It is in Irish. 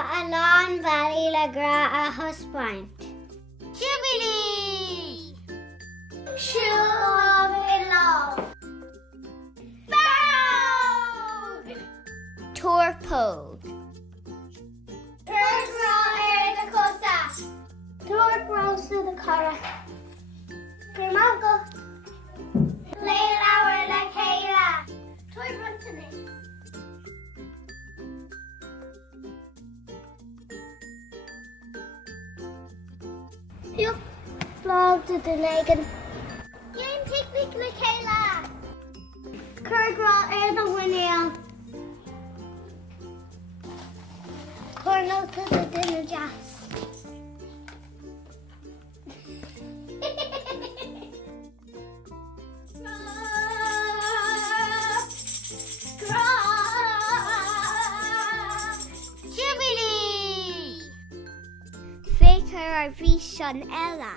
a lán bailí le gra a thaispeáint. Jubilee! Siúl in lá. Bog! Torpóg. Turgrá de cosa. Turgrá de cara. Grimago. Leor le chéile. Toy runtaní. Yep, vlog to the negan. Yin picnic na chéile. Turgrá the winnail. Cornel to the dinner jazz. Jubilee! Fécar ar físeán eile.